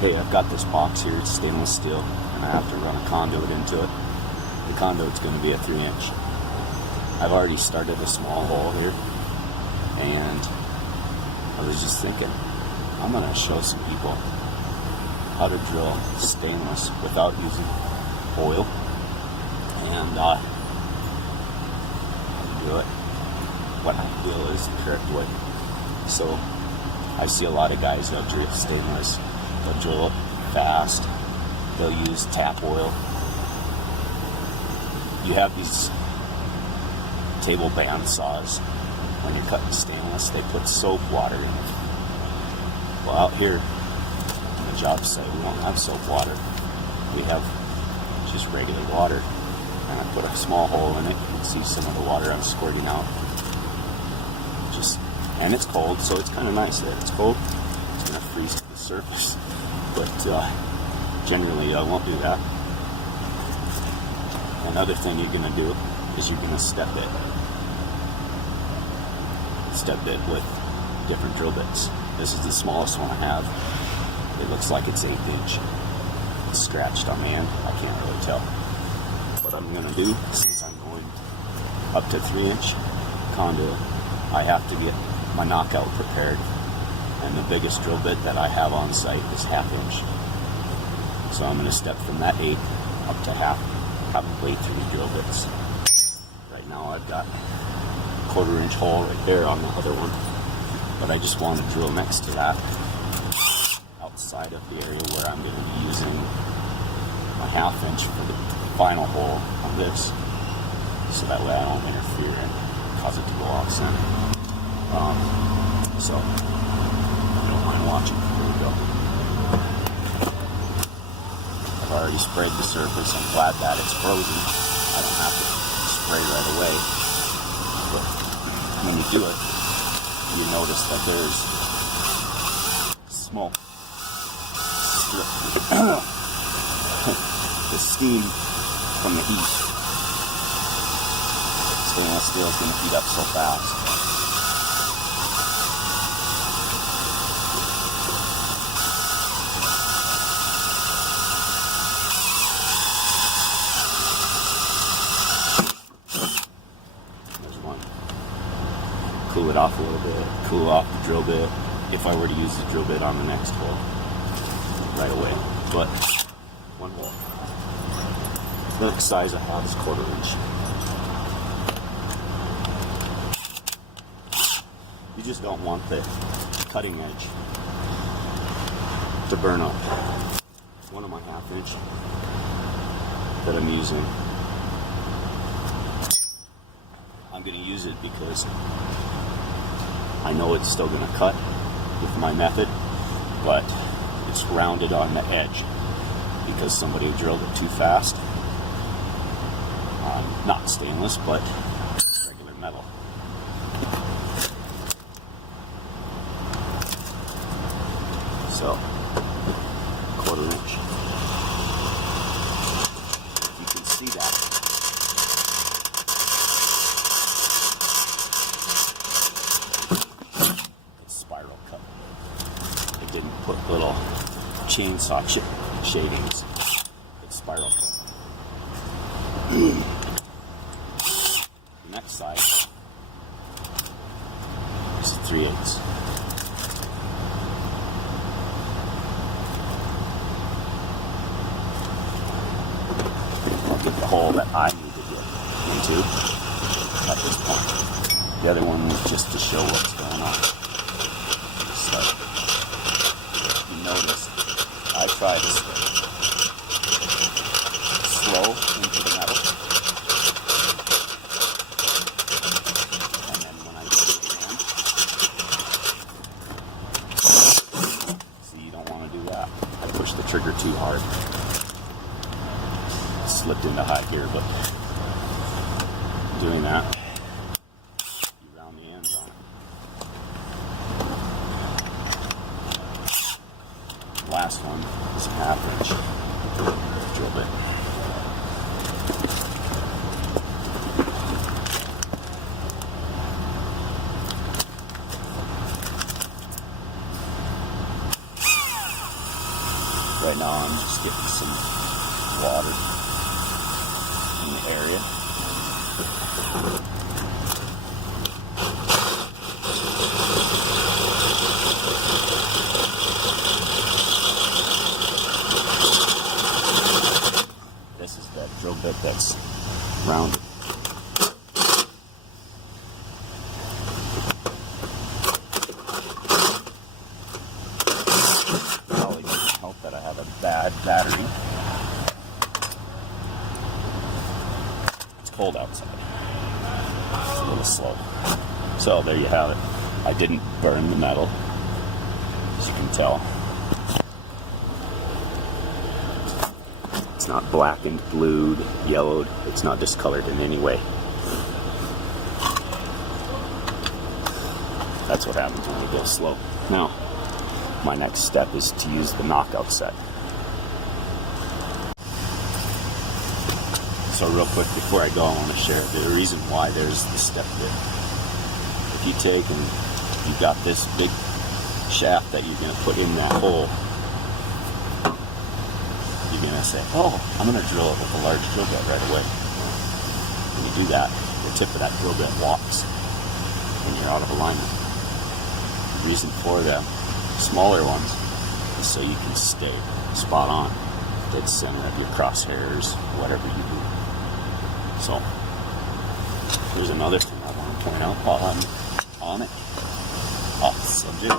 hey, I've got this box here, it's stainless steel, and I have to run a conduit into it. The conduit's going to be a 3-inch. I've already started a small hole here, and I was just thinking, I'm going to show some people how to drill stainless without using oil, and do it what I feel is the correct way. So I see a lot of guys that drill stainless. They'll drill it fast. They'll use tap oil. You have these table band saws. When you're cutting stainless, they put soap water in it. Well, out here on the job site, we won't have soap water. We have just regular water. And I put a small hole in it. You can see some of the water I'm squirting out. And it's cold, so it's kind of nice that it's cold. It's going to freeze to the surface. But generally, I won't do that. Another thing you're going to do is you're going to step it. Step it with different drill bits. This is the smallest one I have. It looks like it's 1/8 inch. It's scratched on the end. I can't really tell. What I'm going to do, since I'm going up to 3-inch conduit, I have to get my knockout prepared, and the biggest drill bit that I have on site is 1/2 inch. So I'm going to step from that 1/8 up to 1/2, probably 3 drill bits. Right now I've got a 1/4 inch hole right there on the other one, but I just want to drill next to that, outside of the area where I'm going to be using my 1/2 inch for the final hole on this, so that way I don't interfere and cause it to go off center. So, I don't mind watching. Here we go. I've already sprayed the surface. I'm glad that it's frozen. I don't have to spray right away. But when you do it, you notice that there's smoke. The steam from the heat. Stainless steel is going to heat up so fast. Cool it off a little bit, cool off the drill bit, if I were to use the drill bit on the next hole right away. But one hole. The next size I have is 1/4 inch. You just don't want the cutting edge to burn up. One of my 1/2 inch that I'm using, I'm going to use it because I know it's still going to cut with my method, but it's rounded on the edge because somebody drilled it too fast. Not stainless, but regular metal. So, 1/4 inch. You can see that. Put little chainsaw shavings. It's spiral cut. Next side is 3/8. I'll get the hole that I need to get into at this point. The other one was just to show what's going on. So, notice I try to stay slow into the metal, and then when I get to the end, see, you don't want to do that. I pushed the trigger too hard. Slipped into high gear, but doing that, you round the ends on it. Last one is a 1/2 inch drill bit. Right now I'm just getting some water in the area. This is that drill bit that's rounded. Probably doesn't help that I have a bad battery. It's cold outside. It's a little slow. So there you have it. I didn't burn the metal, as you can tell. It's not blackened, blued, yellowed. It's not discolored in any way. That's what happens when you go slow. Now, my next step is to use the knockout set. So real quick before I go, I want to share the reason why there's the step bit. If you take and you've got this big shaft that you're going to put in that hole, you're going to say, oh, I'm going to drill it with a large drill bit right away. When you do that, the tip of that drill bit walks and you're out of alignment. The reason for the smaller ones is so you can stay spot on, dead center of your crosshairs, whatever you do. So, there's another thing I want to point out while I'm on it. Off the subject.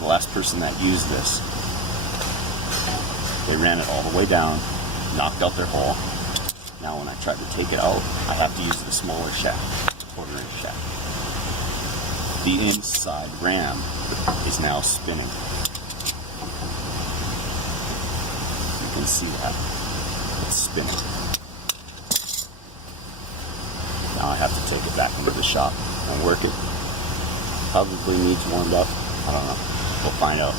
The last person that used this, they ran it all the way down, knocked out their hole. Now when I tried to take it out, I have to use the smaller shaft, 1/4-inch shaft. The inside ram is now spinning. You can see that. It's spinning. Now I have to take it back into the shop and work it. Probably needs warmed up. I don't know. We'll find out.